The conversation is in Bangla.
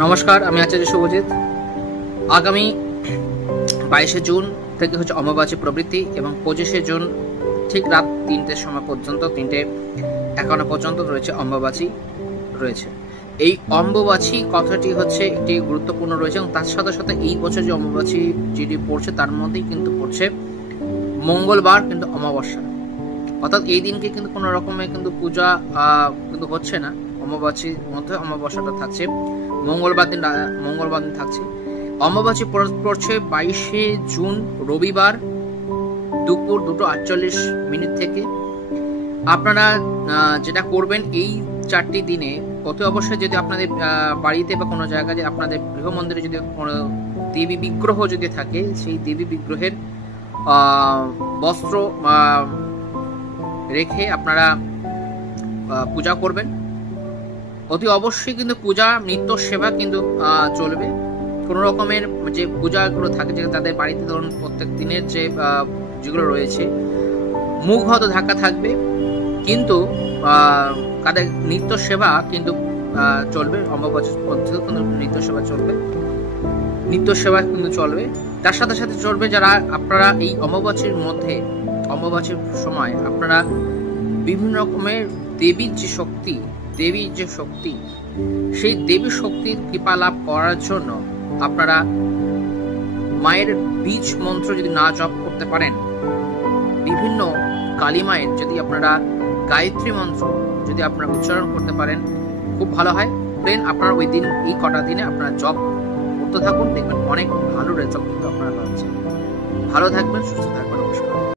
নমস্কার, আমি আচার্য শুভজিৎ। আগামী 22শে জুন থেকে হচ্ছে অমাবাসী প্রবৃত্তি এবং 25শে জুন ঠিক রাত 3টের সময় পর্যন্ত 3:51 পর্যন্ত রয়েছে অম্বুবাচী রয়েছে। এই অম্বুবাচী কথাটি হচ্ছে একটি গুরুত্বপূর্ণ রয়েছে এবং তার সাথে সাথে এই বছর যে অম্বুবাচী যেটি পড়ছে তার মধ্যেই কিন্তু পড়ছে মঙ্গলবার কিন্তু অমাবস্যা, অর্থাৎ এই দিনকে কিন্তু কোনো রকমের কিন্তু পূজা কিন্তু হচ্ছে না। অমাবাসীর মধ্যে অমাবস্যাটা থাকছে, মঙ্গলবার দিন থাকছে। অমাবাসী পড়ছে 22শে জুন রবিবার দুপুর 2:48 থেকে। আপনারা যেটা করবেন এই 4টি দিনে অতি অবশ্যই, যদি আপনাদের বাড়িতে বা কোনো জায়গায় আপনাদের গৃহ মন্দিরে যদি কোনো দেবী বিগ্রহ যদি থাকে, সেই দেবী বিগ্রহের বস্ত্র রেখে আপনারা পূজা করবেন। অতি অবশ্যই কিন্তু পূজা নিত্য সেবা কিন্তু চলবে। কোন রকমের যে পূজাগুলো থাকে, যে তাদের বাড়িতে ধরুন প্রত্যেক দিনের যেগুলো রয়েছে মুখ হয়তো ঢাকা থাকবে, কিন্তু তাদের নিত্য সেবা কিন্তু চলবে। অমাবস্যার পদ্ধতি কিন্তু নিত্য সেবা কিন্তু চলবে। তার সাথে সাথে চলবে যারা আপনারা এই অমাবস্যার সময় আপনারা বিভিন্ন রকমের দেবীর যে শক্তি সেই দেবী শক্তির কৃপা লাভ করার জন্য আপনারা মায়ের বীজ মন্ত্র যদি না জপ করতে পারেন, বিভিন্ন কালী মায়ের যদি আপনারা গায়ত্রী মন্ত্র যদি আপনারা উচ্চারণ করতে পারেন, খুব ভালো হয়। দেন আপনারা ওই দিন এই কটা দিনে আপনারা জপ করতে থাকুন, দেখবেন অনেক ভালো রেজাল্ট কিন্তু আপনারা পাচ্ছেন। ভালো থাকবেন, সুস্থ থাকবেন। নমস্কার।